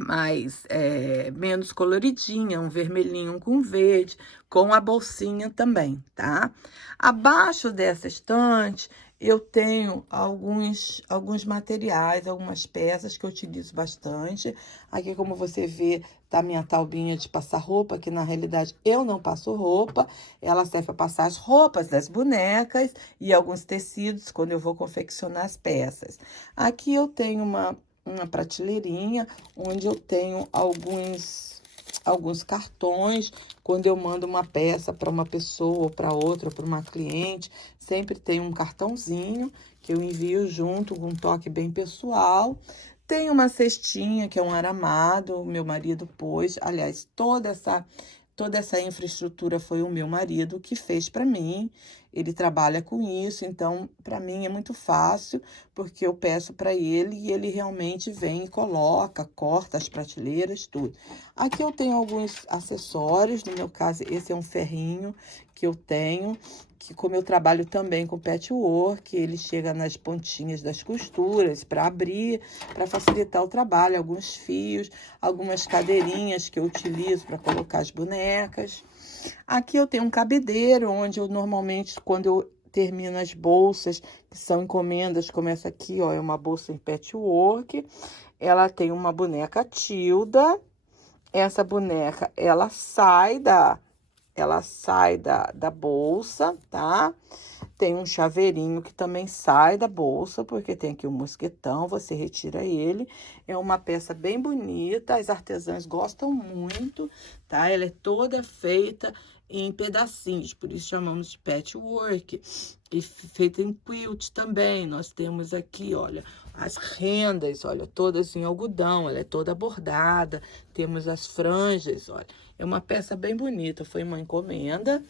mais menos coloridinha, um vermelhinho com verde, com a bolsinha também, tá? Abaixo dessa estante, eu tenho alguns materiais, algumas peças que eu utilizo bastante. Aqui, como você vê, tá minha taubinha de passar roupa, que na realidade eu não passo roupa. Ela serve para passar as roupas das bonecas e alguns tecidos quando eu vou confeccionar as peças. Aqui eu tenho uma prateleirinha onde eu tenho alguns cartões. Quando eu mando uma peça para uma pessoa, ou para outra, para uma cliente, sempre tem um cartãozinho que eu envio junto com um toque bem pessoal. Tem uma cestinha que é um aramado, meu marido pôs. Aliás, toda essa infraestrutura foi o meu marido que fez para mim. Ele trabalha com isso, então para mim é muito fácil, porque eu peço para ele e ele realmente vem e coloca, corta as prateleiras, tudo. Aqui eu tenho alguns acessórios, no meu caso esse é um ferrinho que eu tenho, que como eu trabalho também com patchwork, ele chega nas pontinhas das costuras para abrir, para facilitar o trabalho, alguns fios, algumas cadeirinhas que eu utilizo para colocar as bonecas. Aqui eu tenho um cabideiro, onde eu normalmente, quando eu termino as bolsas, que são encomendas, como essa aqui, ó, é uma bolsa em patchwork. Ela tem uma boneca Tilda. Essa boneca, ela sai da bolsa, tá? Tem um chaveirinho que também sai da bolsa, porque tem aqui um mosquetão, você retira ele. É uma peça bem bonita, as artesãs gostam muito, tá? Ela é toda feita em pedacinhos, por isso chamamos de patchwork. E feita em quilt também. Nós temos aqui, olha, as rendas, olha, todas em algodão, ela é toda bordada. Temos as franjas, olha. É uma peça bem bonita, foi uma encomenda.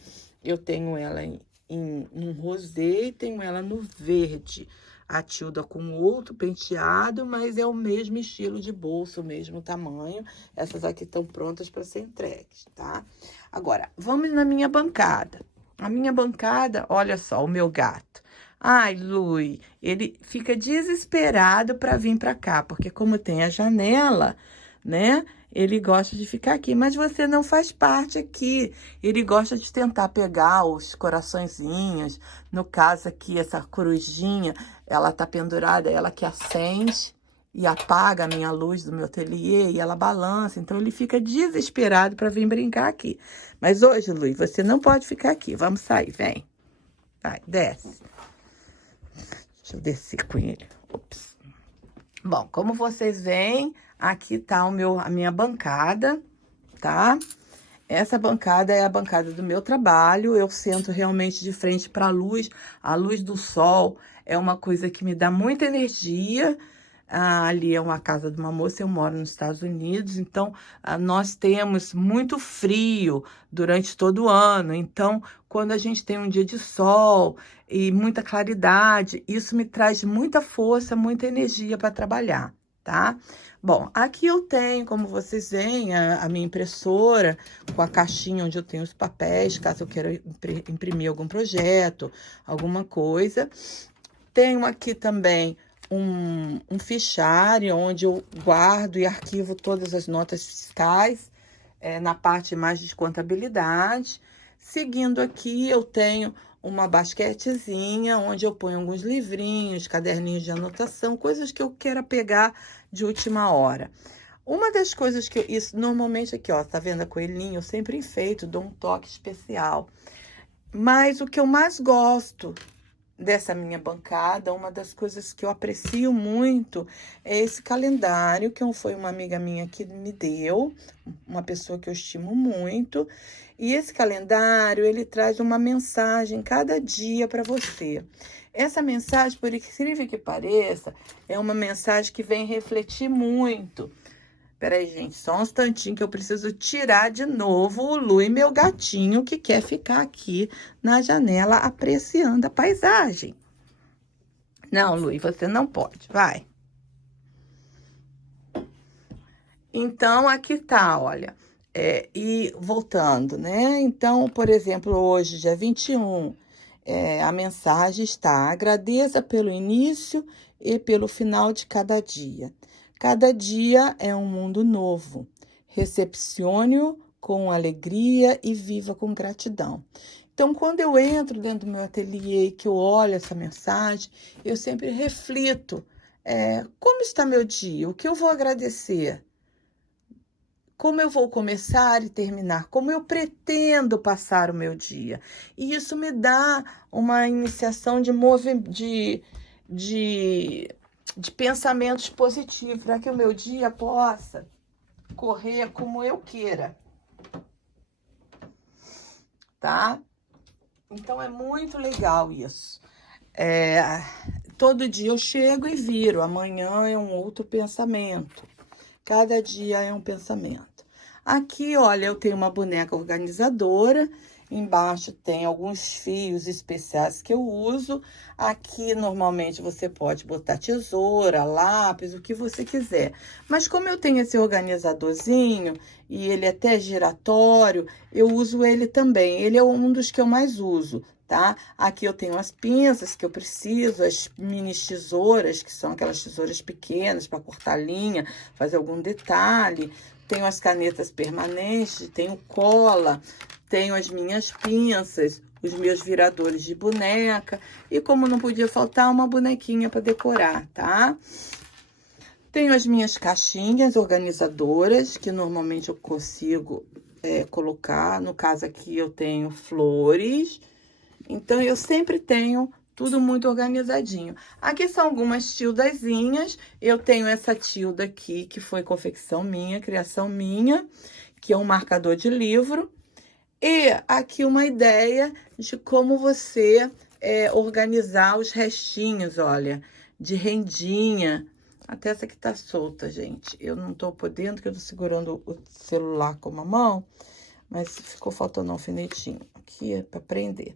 Eu tenho ela em um rosé e tenho ela no verde. A Tilda com outro penteado, mas é o mesmo estilo de bolsa, o mesmo tamanho. Essas aqui estão prontas para ser entregues, tá? Agora, vamos na minha bancada. A minha bancada, olha só, o meu gato. Ai, Lui, ele fica desesperado para vir para cá, porque como tem a janela, né? Ele gosta de ficar aqui, mas você não faz parte aqui. Ele gosta de tentar pegar os coraçõezinhos. No caso aqui, essa corujinha, ela tá pendurada, ela que acende e apaga a minha luz do meu ateliê e ela balança. Então, ele fica desesperado para vir brincar aqui. Mas hoje, Luiz, você não pode ficar aqui. Vamos sair, vem. Vai, desce. Deixa eu descer com ele. Ops. Bom, como vocês veem, aqui tá a minha bancada, tá? Essa bancada é a bancada do meu trabalho. Eu sento realmente de frente para a luz. A luz do sol é uma coisa que me dá muita energia. Ali é uma casa de uma moça, eu moro nos Estados Unidos, então nós temos muito frio durante todo o ano. Então, quando a gente tem um dia de sol e muita claridade, isso me traz muita força, muita energia para trabalhar, tá? Bom, aqui eu tenho, como vocês veem, a minha impressora com a caixinha onde eu tenho os papéis, caso eu queira imprimir algum projeto, alguma coisa. Tenho aqui também um fichário onde eu guardo e arquivo todas as notas fiscais, na parte mais de contabilidade. Seguindo aqui, eu tenho uma basquetezinha onde eu ponho alguns livrinhos, caderninhos de anotação, coisas que eu queira pegar de última hora. Uma das coisas que isso normalmente aqui, ó, tá vendo a coelhinha? Eu sempre enfeito, dou um toque especial. Mas o que eu mais gosto dessa minha bancada, uma das coisas que eu aprecio muito é esse calendário, que foi uma amiga minha que me deu, uma pessoa que eu estimo muito. E esse calendário, ele traz uma mensagem cada dia para você. Essa mensagem, por incrível que pareça, é uma mensagem que vem refletir muito. Peraí, gente, só um instantinho que eu preciso tirar de novo o Lu e meu gatinho que quer ficar aqui na janela apreciando a paisagem. Não, Lu, você não pode, vai. Então, aqui tá, olha, e voltando, né? Então, por exemplo, hoje, dia 21, a mensagem está: agradeça pelo início e pelo final de cada dia. Cada dia é um mundo novo. Recepcione-o com alegria e viva com gratidão. Então, quando eu entro dentro do meu ateliê e que eu olho essa mensagem, eu sempre reflito, como está meu dia? O que eu vou agradecer? Como eu vou começar e terminar? Como eu pretendo passar o meu dia? E isso me dá uma iniciação de pensamentos positivos, para que o meu dia possa correr como eu queira, tá? Então, é muito legal isso. Todo dia eu chego e viro, amanhã é um outro pensamento. Cada dia é um pensamento. Aqui, olha, eu tenho uma boneca organizadora. Embaixo tem alguns fios especiais que eu uso. Aqui, normalmente, você pode botar tesoura, lápis, o que você quiser. Mas como eu tenho esse organizadorzinho e ele é até giratório, eu uso ele também. Ele é um dos que eu mais uso, tá? Aqui eu tenho as pinças que eu preciso, as mini tesouras, que são aquelas tesouras pequenas para cortar linha, fazer algum detalhe. Tenho as canetas permanentes, tenho cola, tenho as minhas pinças, os meus viradores de boneca. E como não podia faltar, uma bonequinha para decorar, tá? Tenho as minhas caixinhas organizadoras, que normalmente eu consigo colocar. No caso aqui eu tenho flores. Então, eu sempre tenho tudo muito organizadinho. Aqui são algumas tildazinhas. Eu tenho essa tilda aqui, que foi confecção minha, criação minha, que é um marcador de livro. E aqui uma ideia de como você organizar os restinhos, olha, de rendinha. Até essa aqui tá solta, gente. Eu não tô podendo, porque eu tô segurando o celular com uma mão, mas ficou faltando um alfinetinho aqui para prender.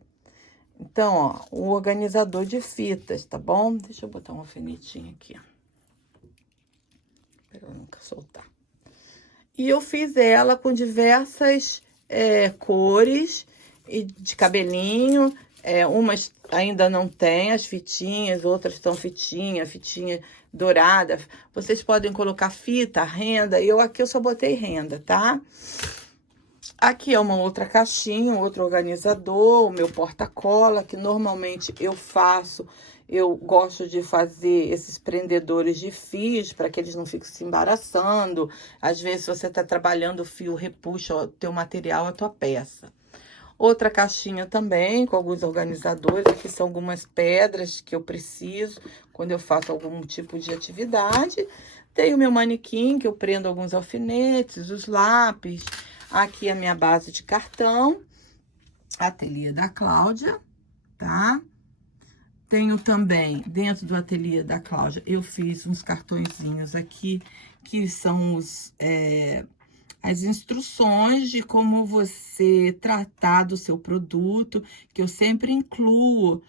Então, ó, o organizador de fitas, tá bom? Deixa eu botar um alfinetinho aqui, pra eu nunca soltar. E eu fiz ela com diversas cores e de cabelinho. Umas ainda não tem as fitinhas, outras estão fitinha dourada. Vocês podem colocar fita, renda. Aqui eu só botei renda, tá? Aqui é uma outra caixinha, um outro organizador, o meu porta-cola, que normalmente eu gosto de fazer esses prendedores de fios, para que eles não fiquem se embaraçando. Às vezes, você está trabalhando, o fio repuxa o teu material, a tua peça. Outra caixinha também, com alguns organizadores. Aqui são algumas pedras que eu preciso quando eu faço algum tipo de atividade. Tem o meu manequim, que eu prendo alguns alfinetes, os lápis. Aqui a minha base de cartão, ateliê da Cláudia, tá? Tenho também, dentro do ateliê da Cláudia, eu fiz uns cartõezinhos aqui, que são as instruções de como você tratar do seu produto, que eu sempre incluo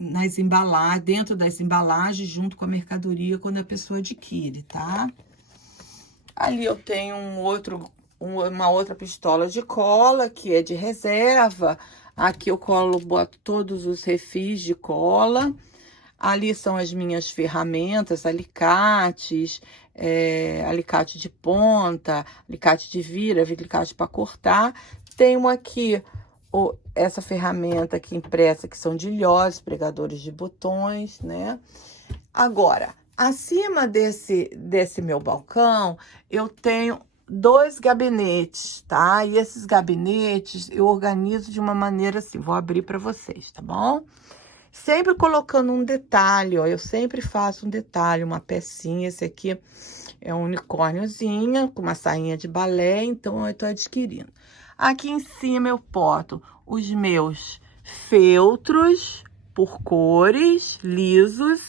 nas embalagens, dentro das embalagens, junto com a mercadoria, quando a pessoa adquire, tá? Ali eu tenho uma outra pistola de cola, que é de reserva. Aqui eu boto todos os refis de cola. Ali são as minhas ferramentas, alicates, alicate de ponta, alicate de vira, alicate para cortar. Tenho aqui essa ferramenta aqui impressa, que são de ilhós, pregadores de botões, né? Agora, acima desse meu balcão, eu tenho 2 gabinetes, tá? E esses gabinetes eu organizo de uma maneira assim, vou abrir para vocês, tá bom? Sempre colocando um detalhe, ó, eu sempre faço um detalhe, uma pecinha. Esse aqui é um unicórniozinho com uma sainha de balé, então eu tô adquirindo. Aqui em cima eu boto os meus feltros por cores, lisos,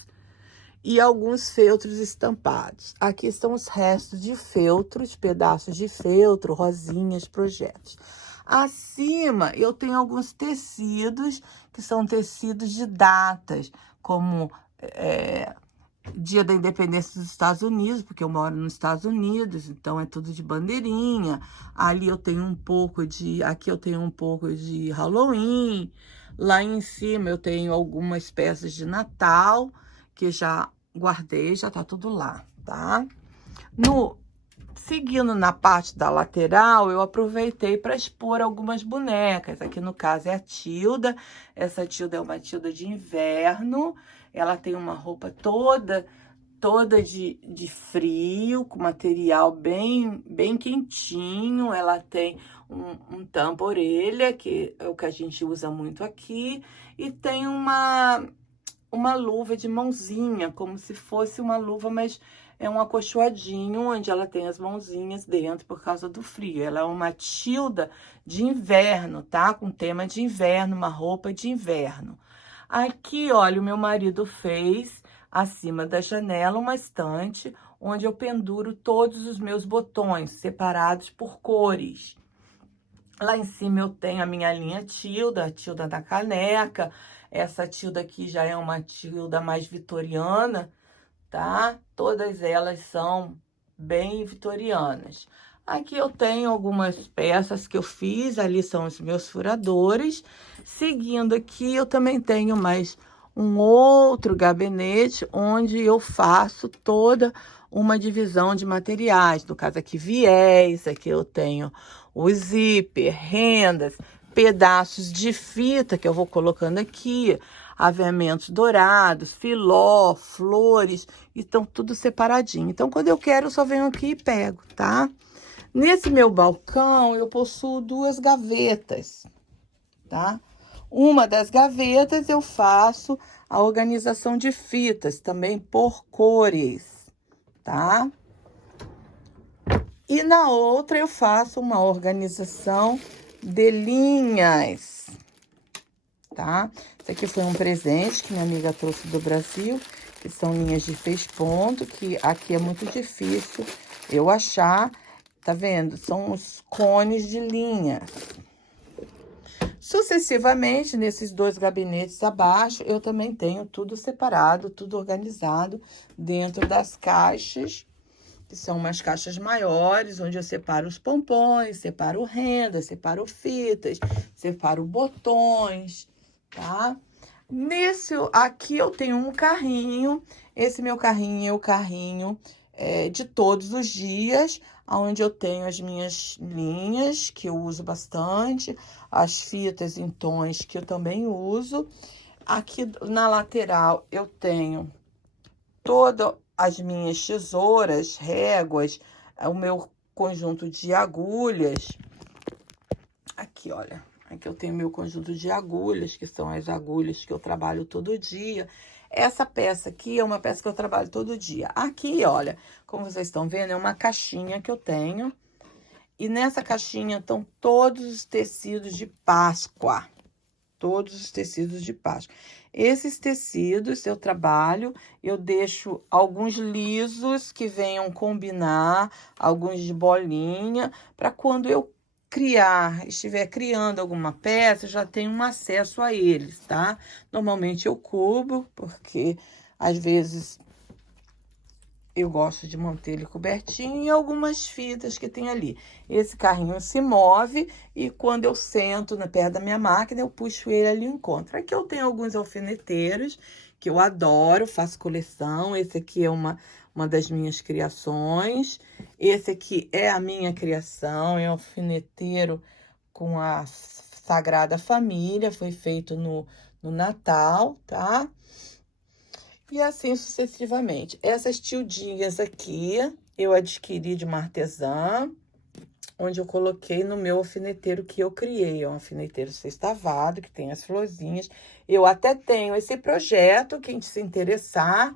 e alguns feltros estampados. Aqui estão os restos de feltros, pedaços de feltro, rosinhas, projetos. Acima eu tenho alguns tecidos, que são tecidos de datas, como Dia da Independência dos Estados Unidos, porque eu moro nos Estados Unidos, então é tudo de bandeirinha. Ali eu tenho aqui eu tenho um pouco de Halloween. Lá em cima eu tenho algumas peças de Natal, que já guardei, já tá tudo lá, tá? Seguindo na parte da lateral, eu aproveitei para expor algumas bonecas. Aqui no caso é a Tilda. Essa Tilda é uma Tilda de inverno. Ela tem uma roupa toda de frio, com material bem quentinho. Ela tem um tampa-orelha, que é o que a gente usa muito aqui. E tem uma luva de mãozinha, como se fosse uma luva, mas é um acolchoadinho, onde ela tem as mãozinhas dentro por causa do frio. Ela é uma Tilda de inverno, tá? Com tema de inverno, uma roupa de inverno. Aqui, olha, o meu marido fez, acima da janela, uma estante, onde eu penduro todos os meus botões, separados por cores. Lá em cima eu tenho a minha linha Tilda, a Tilda da caneca. Essa Tilda aqui já é uma Tilda mais vitoriana, tá? Todas elas são bem vitorianas. Aqui eu tenho algumas peças que eu fiz, ali são os meus furadores. Seguindo aqui, eu também tenho mais um outro gabinete, onde eu faço toda uma divisão de materiais. No caso aqui, viés, aqui eu tenho o zíper, rendas, pedaços de fita que eu vou colocando aqui, aviamentos dourados, filó, flores, e estão tudo separadinho. Então, quando eu quero, eu só venho aqui e pego, tá? Nesse meu balcão, eu possuo duas gavetas, tá? Uma das gavetas eu faço a organização de fitas, também por cores, tá? E na outra eu faço uma organização de linhas, tá? Esse aqui foi um presente que minha amiga trouxe do Brasil, que são linhas de 6 pontos, que aqui é muito difícil eu achar, tá vendo? São os cones de linhas. Sucessivamente, nesses dois gabinetes abaixo, eu também tenho tudo separado, tudo organizado dentro das caixas, que são umas caixas maiores, onde eu separo os pompons, separo rendas, separo fitas, separo botões, tá? Nesse aqui eu tenho um carrinho, esse meu carrinho é o carrinho de todos os dias, onde eu tenho as minhas linhas, que eu uso bastante, as fitas em tons, que eu também uso. Aqui na lateral eu tenho todas as minhas tesouras, réguas, o meu conjunto de agulhas. Aqui, olha, aqui eu tenho meu conjunto de agulhas, que são as agulhas que eu trabalho todo dia. Essa peça aqui é uma peça que eu trabalho todo dia. Aqui, olha, como vocês estão vendo, é uma caixinha que eu tenho. E nessa caixinha estão todos os tecidos de Páscoa. Todos os tecidos de Páscoa. Esses tecidos eu trabalho, eu deixo alguns lisos que venham combinar, alguns de bolinha, para quando eu estiver criando alguma peça, eu já tenho um acesso a eles, tá? Normalmente eu cubro, porque às vezes eu gosto de manter ele cobertinho, e algumas fitas que tem ali. Esse carrinho se move e quando eu sento perto da minha máquina, eu puxo ele ali e encontro. Aqui eu tenho alguns alfineteiros que eu adoro, faço coleção. Esse aqui é uma das minhas criações. Esse aqui é a minha criação, é um alfineteiro com a Sagrada Família, foi feito no Natal, tá? E assim sucessivamente. Essas tildinhas aqui, eu adquiri de uma artesã, onde eu coloquei no meu alfineteiro que eu criei. É um alfineteiro sextavado, que tem as florzinhas. Eu até tenho esse projeto, quem se interessar,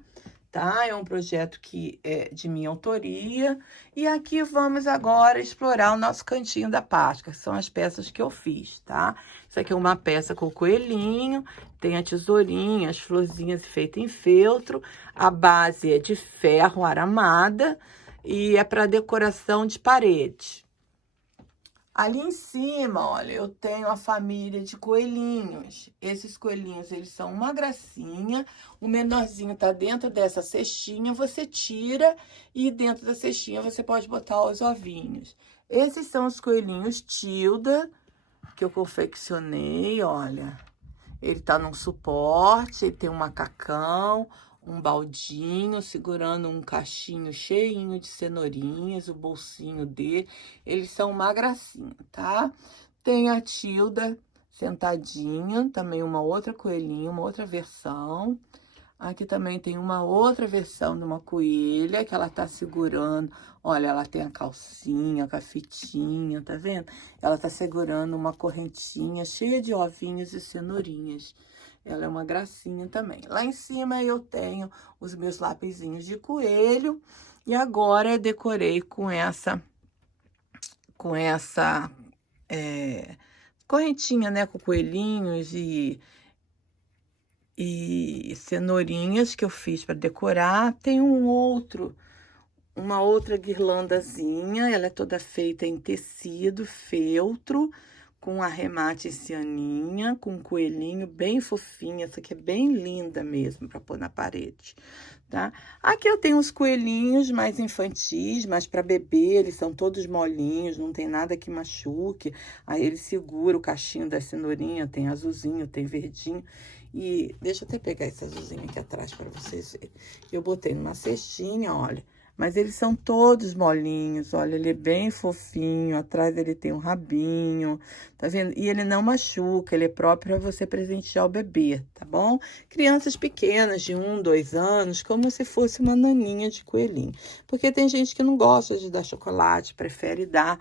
tá? É um projeto que é de minha autoria. E aqui vamos agora explorar o nosso cantinho da Páscoa, que são as peças que eu fiz, tá? Isso aqui é uma peça com coelhinho, tem a tesourinha, as florzinhas feitas em feltro, a base é de ferro aramada e é para decoração de parede. Ali em cima, olha, eu tenho a família de coelhinhos. Esses coelhinhos, eles são uma gracinha. O menorzinho tá dentro dessa cestinha, você tira e dentro da cestinha você pode botar os ovinhos. Esses são os coelhinhos Tilda, que eu confeccionei, olha. Ele tá num suporte, ele tem um macacão, um baldinho, segurando um cachinho cheinho de cenourinhas, o bolsinho dele. Eles são uma gracinha, tá? Tem a Tilda sentadinha, também uma outra coelhinha, uma outra versão. Aqui também tem uma outra versão de uma coelha que ela tá segurando. Olha, ela tem a calcinha com a fitinha, tá vendo? Ela tá segurando uma correntinha cheia de ovinhos e cenourinhas. Ela é uma gracinha também. Lá em cima eu tenho os meus lapisinhos de coelho. E agora eu decorei com essa correntinha, né? Com coelhinhos e cenourinhas que eu fiz para decorar. Tem uma outra guirlandazinha, ela é toda feita em tecido, feltro, com arremate em cianinha, com um coelhinho bem fofinho. Essa aqui é bem linda mesmo para pôr na parede, tá? Aqui eu tenho os coelhinhos mais infantis, mas para bebê, eles são todos molinhos, não tem nada que machuque. Aí ele segura o cachinho da cenourinha, tem azulzinho, tem verdinho. E deixa eu até pegar esse azulzinho aqui atrás para vocês verem. Eu botei numa cestinha, olha. Mas eles são todos molinhos, olha, ele é bem fofinho, atrás ele tem um rabinho, tá vendo? E ele não machuca, ele é próprio para você presentear o bebê, tá bom? Crianças pequenas, de 1, 2 anos, como se fosse uma naninha de coelhinho. Porque tem gente que não gosta de dar chocolate, prefere dar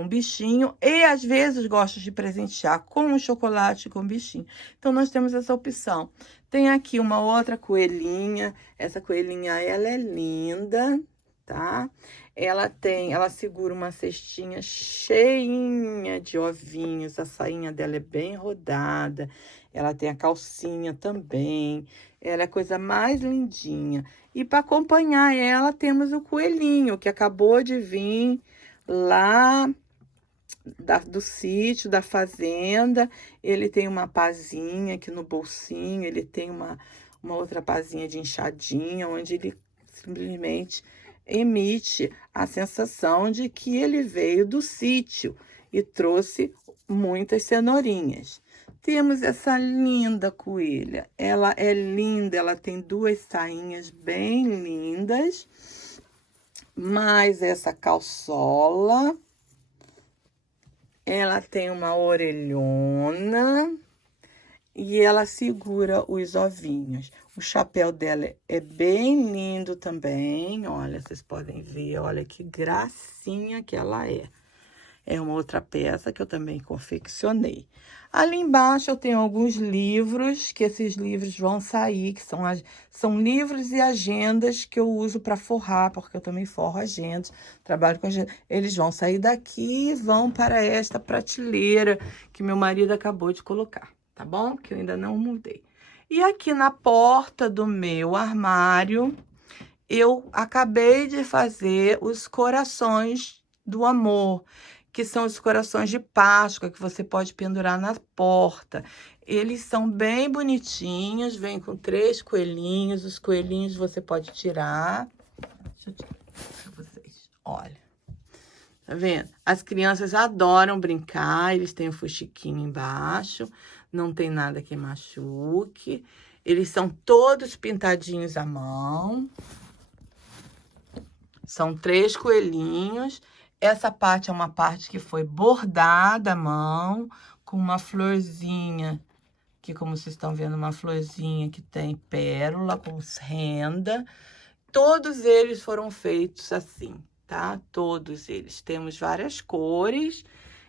um bichinho e às vezes gosta de presentear com o chocolate e com o bichinho. Então, nós temos essa opção. Tem aqui uma outra coelhinha. Essa coelhinha, ela é linda, tá? Ela segura uma cestinha cheinha de ovinhos. A sainha dela é bem rodada. Ela tem a calcinha também. Ela é a coisa mais lindinha. E para acompanhar ela, temos o coelhinho, que acabou de vir lá do sítio, da fazenda. Ele tem uma pazinha aqui no bolsinho, ele tem uma outra pazinha de enxadinha, onde ele simplesmente emite a sensação de que ele veio do sítio e trouxe muitas cenourinhas. Temos essa linda coelha, ela é linda, ela tem 2 sainhas bem lindas, mais essa calçola. Ela tem uma orelhona e ela segura os ovinhos. O chapéu dela é bem lindo também. Olha, vocês podem ver, olha que gracinha que ela é. É uma outra peça que eu também confeccionei. Ali embaixo eu tenho alguns livros, que esses livros vão sair, que são livros e agendas que eu uso para forrar, porque eu também forro agendas, trabalho com agenda. Eles vão sair daqui e vão para esta prateleira que meu marido acabou de colocar, tá bom? Que eu ainda não mudei. E aqui na porta do meu armário, eu acabei de fazer os corações do amor, que são os corações de Páscoa, que você pode pendurar na porta. Eles são bem bonitinhos, vem com 3 coelhinhos. Os coelhinhos você pode tirar. Deixa eu tirar para vocês. Olha, tá vendo? As crianças adoram brincar, eles têm o fuxiquinho embaixo, não tem nada que machuque. Eles são todos pintadinhos à mão. São 3 coelhinhos. Essa parte é uma parte que foi bordada à mão, com uma florzinha, que como vocês estão vendo, uma florzinha que tem pérola, com renda. Todos eles foram feitos assim, tá? Todos eles. Temos várias cores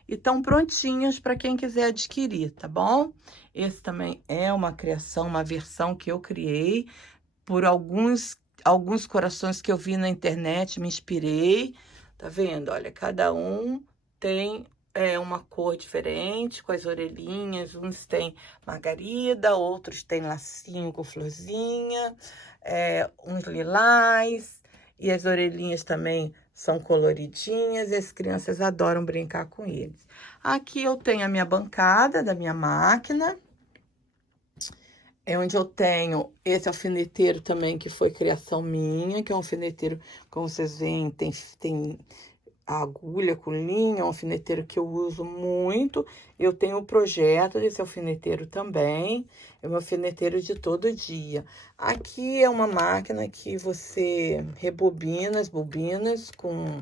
e estão prontinhos para quem quiser adquirir, tá bom? Esse também é uma criação, uma versão que eu criei por alguns corações que eu vi na internet, me inspirei. Tá vendo? Olha, cada um tem uma cor diferente, com as orelhinhas. Uns tem margarida, outros tem lacinho com florzinha, uns lilás. E as orelhinhas também são coloridinhas e as crianças adoram brincar com eles. Aqui eu tenho a minha bancada da minha máquina. É onde eu tenho esse alfineteiro também, que foi criação minha, que é um alfineteiro, como vocês veem, tem a agulha com linha, um alfineteiro que eu uso muito. Eu tenho o projeto desse alfineteiro também, é um alfineteiro de todo dia. Aqui é uma máquina que você rebobina as bobinas com...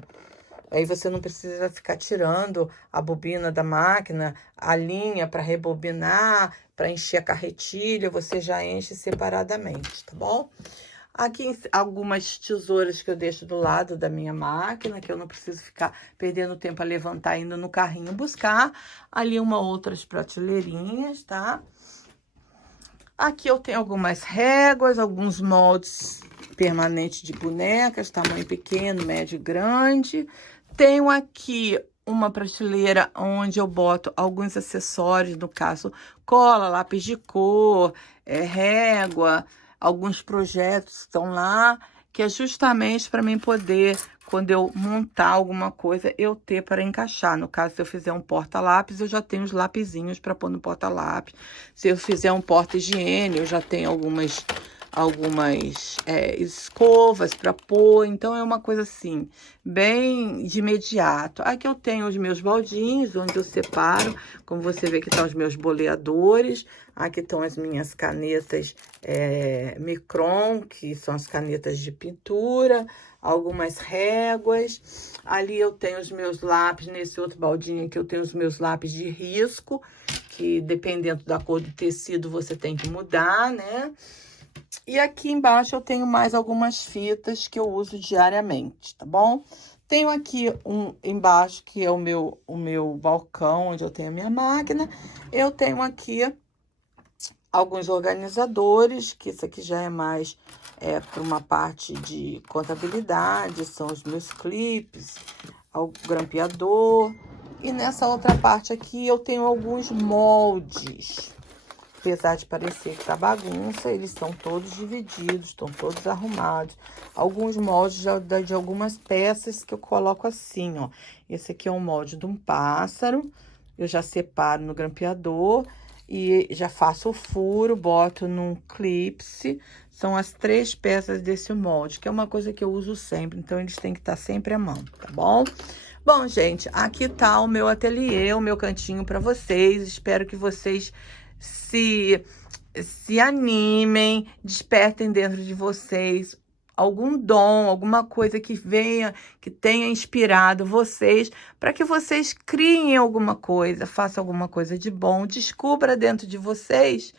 Aí você não precisa ficar tirando a bobina da máquina, a linha para rebobinar, para encher a carretilha, você já enche separadamente, tá bom? Aqui algumas tesouras que eu deixo do lado da minha máquina, que eu não preciso ficar perdendo tempo a levantar, indo no carrinho buscar. Ali outras prateleirinhas, tá? Aqui eu tenho algumas réguas, alguns moldes permanentes de bonecas, tamanho pequeno, médio e grande. Tenho aqui uma prateleira onde eu boto alguns acessórios, no caso, cola, lápis de cor, régua, alguns projetos estão lá, que é justamente para mim poder, quando eu montar alguma coisa, eu ter para encaixar. No caso, se eu fizer um porta-lápis, eu já tenho os lapisinhos para pôr no porta-lápis. Se eu fizer um porta-higiene, eu já tenho algumas escovas para pôr. Então, é uma coisa assim, bem de imediato. Aqui eu tenho os meus baldinhos, onde eu separo. Como você vê, aqui estão os meus boleadores. Aqui estão as minhas canetas Micron, que são as canetas de pintura. Algumas réguas. Ali eu tenho os meus lápis, nesse outro baldinho aqui eu tenho os meus lápis de risco, que dependendo da cor do tecido você tem que mudar, né? E aqui embaixo eu tenho mais algumas fitas que eu uso diariamente, tá bom? Tenho aqui embaixo, que é o meu balcão, onde eu tenho a minha máquina. Eu tenho aqui alguns organizadores, que isso aqui já é mais para uma parte de contabilidade, são os meus clipes, o grampeador. E nessa outra parte aqui eu tenho alguns moldes. Apesar de parecer que tá bagunça, eles estão todos divididos, estão todos arrumados. Alguns moldes de algumas peças que eu coloco assim, ó. Esse aqui é um molde de um pássaro. Eu já separo no grampeador e já faço o furo, boto num clipse. São as 3 peças desse molde, que é uma coisa que eu uso sempre. Então, eles têm que estar sempre à mão, tá bom? Bom, gente, aqui tá o meu ateliê, o meu cantinho para vocês. Espero que vocês se animem, despertem dentro de vocês algum dom, alguma coisa que venha, que tenha inspirado vocês, para que vocês criem alguma coisa, façam alguma coisa de bom, descubra dentro de vocês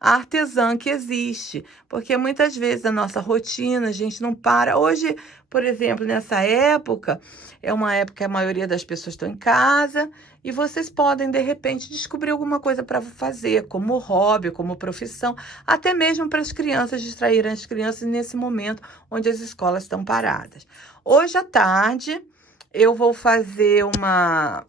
a artesã que existe, porque muitas vezes a nossa rotina, a gente não para. Hoje, por exemplo, nessa época, é uma época que a maioria das pessoas estão em casa e vocês podem, de repente, descobrir alguma coisa para fazer, como hobby, como profissão, até mesmo para as crianças, distraírem as crianças nesse momento onde as escolas estão paradas. Hoje à tarde, eu vou fazer uma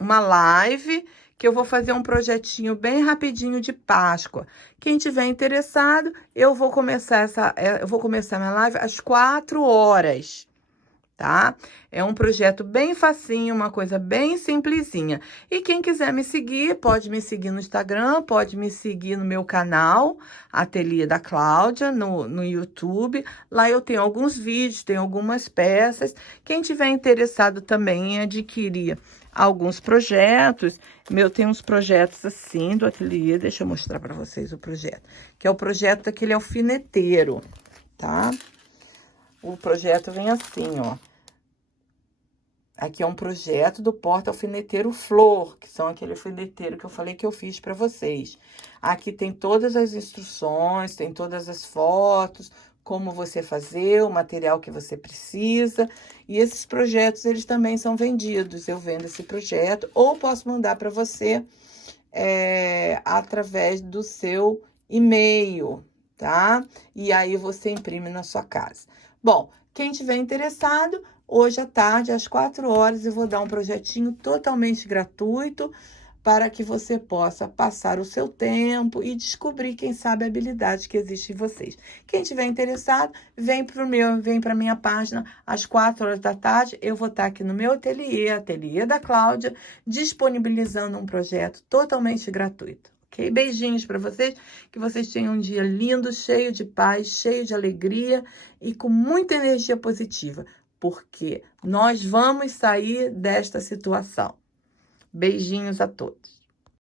live, que eu vou fazer um projetinho bem rapidinho de Páscoa. Quem tiver interessado, eu vou começar minha live às 4 horas, tá? É um projeto bem facinho, uma coisa bem simplesinha. E quem quiser me seguir, pode me seguir no Instagram, pode me seguir no meu canal, Ateliê da Cláudia, no YouTube. Lá eu tenho alguns vídeos, tenho algumas peças. Quem tiver interessado também em adquirir alguns projetos, tem uns projetos assim do ateliê, deixa eu mostrar para vocês o projeto, que é o projeto daquele alfineteiro, tá? O projeto vem assim, ó. Aqui é um projeto do porta-alfineteiro Flor, que são aquele alfineteiro que eu falei que eu fiz para vocês. Aqui tem todas as instruções, tem todas as fotos, como você fazer, o material que você precisa. E esses projetos, eles também são vendidos. Eu vendo esse projeto, ou posso mandar para você através do seu e-mail, tá? E aí você imprime na sua casa. Bom, quem tiver interessado, hoje à tarde, às 4 horas, eu vou dar um projetinho totalmente gratuito para que você possa passar o seu tempo e descobrir, quem sabe, a habilidade que existe em vocês. Quem tiver interessado, vem para minha página às 4 horas da tarde. Eu vou estar aqui no meu ateliê, Ateliê da Cláudia, disponibilizando um projeto totalmente gratuito. Ok? Beijinhos para vocês, que vocês tenham um dia lindo, cheio de paz, cheio de alegria e com muita energia positiva. porque nós vamos sair desta situação. Beijinhos a todos.